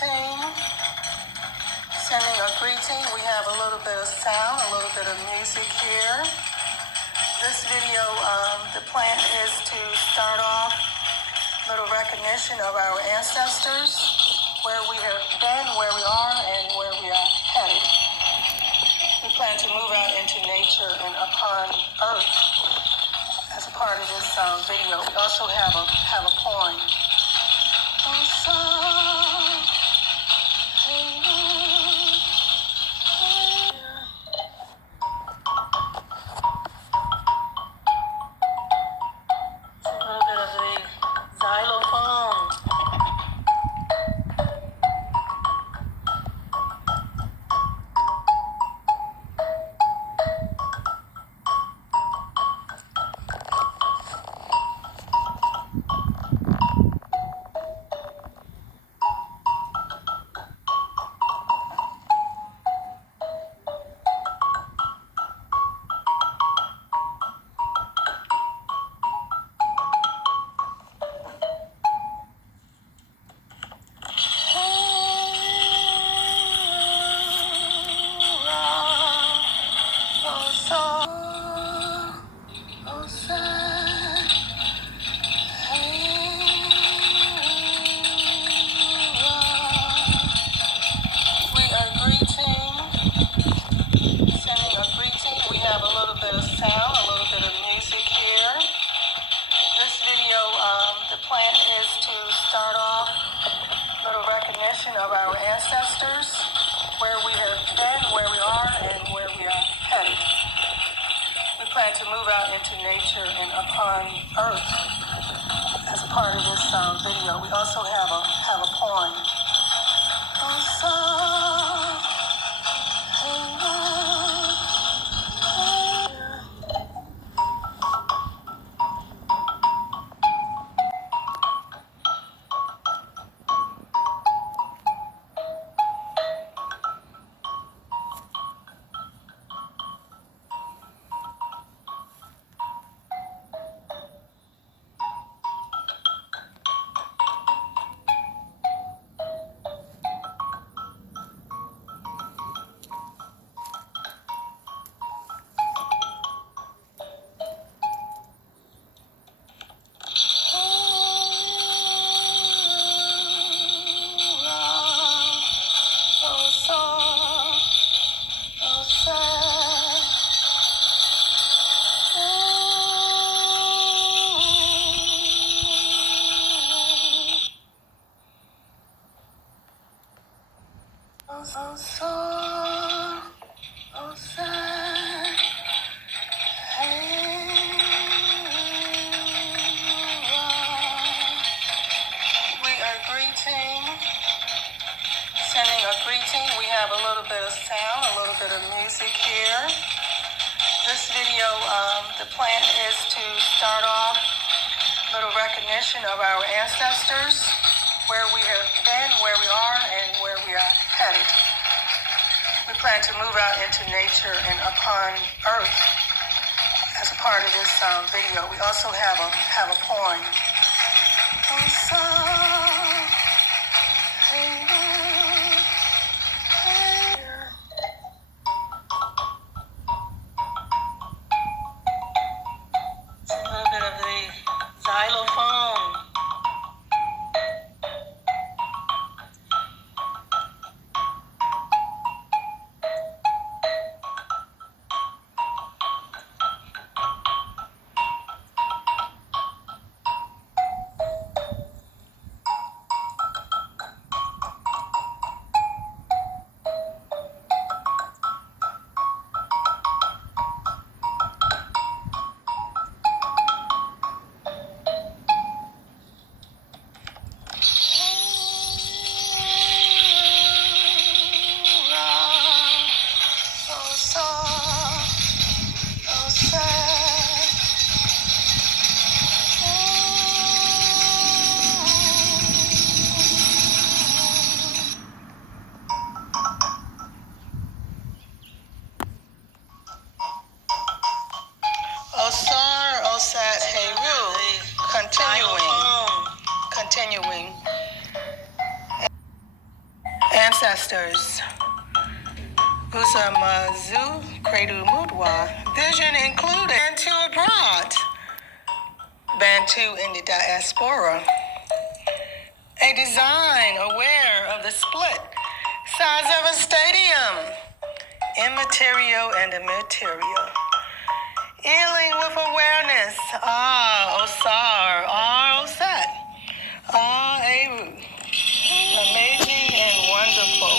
greeting. Sending a greeting. We have a little bit of sound, a little bit of music here. This video, the plan is to start off a little recognition of our ancestors, where we have been, where we are, and where we are headed. We plan to move out into nature and upon earth as a part of this video. We also have a poem. Oh, song, hey, a little bit of the xylophone. We have a little bit of sound, a little bit of music here. This video, the plan is to start off a little recognition of our ancestors, where we have been, where we are, and where we are headed. We plan to move out into nature and upon earth as a part of this video. We also have a poem. Oh, song, sending a greeting. We have a little bit of sound, a little bit of music here. This video, the plan is to start off a little recognition of our ancestors, where we have been, where we are, and where we are headed. We plan to move out into nature and upon earth as a part of this video. We also have a poem. Oh, song, hey, a little bit of the xylophone. Ancestors. Busamazu Kredu Mudwa. Vision included Bantu abroad, Bantu in the diaspora. A design aware of the split size of a stadium, immaterial and immaterial. Healing with awareness. Osar, Osat, Eru. Amazing and wonderful.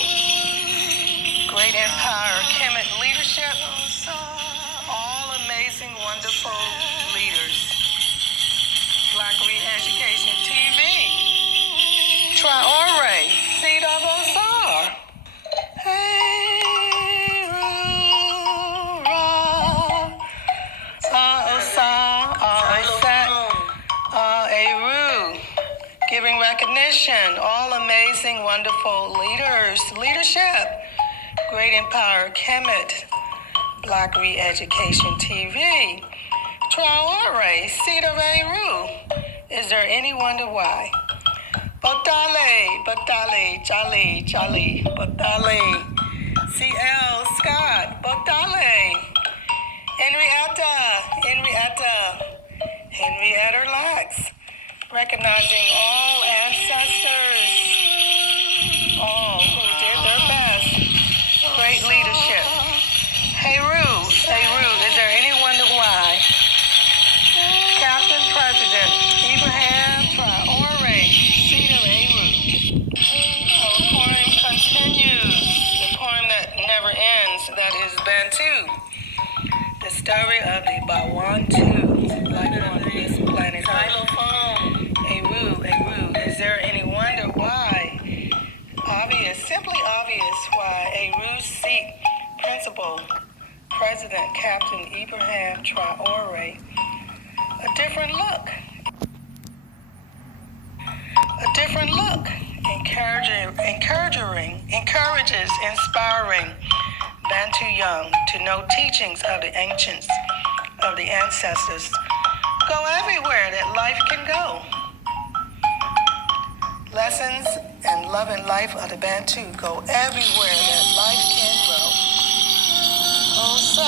Great empire, Kemet leadership. All amazing, wonderful leaders. Black Re-Education TV. Traore, Seed of Osar. Hey, Eru. Giving recognition, all amazing, wonderful leaders, leadership, Great Empire, Kemet, Black Re-Education TV, Traore, Seed of Eru. Is there any wonder why? Batale, Jolly, Batale, CL, Scott, Batale, Henrietta Lax. Recognizing all ancestors, all who did their best. Great leadership. Heru, is there any wonder why? Captain President Ibrahim Traore, Seed of Heru. Our poem continues, the poem that never ends, that is Bantu. The story of the Bawantu, life on this planet Earth. Eru, is there any wonder why? Simply obvious why Eru's seat, Principal President Captain Ibrahim Traore, a different look, encourages, inspiring Bantu young to know teachings of the ancients, of the ancestors. Go everywhere that life can go. Lessons and love and life of the Bantu go everywhere that life can go. Oh, so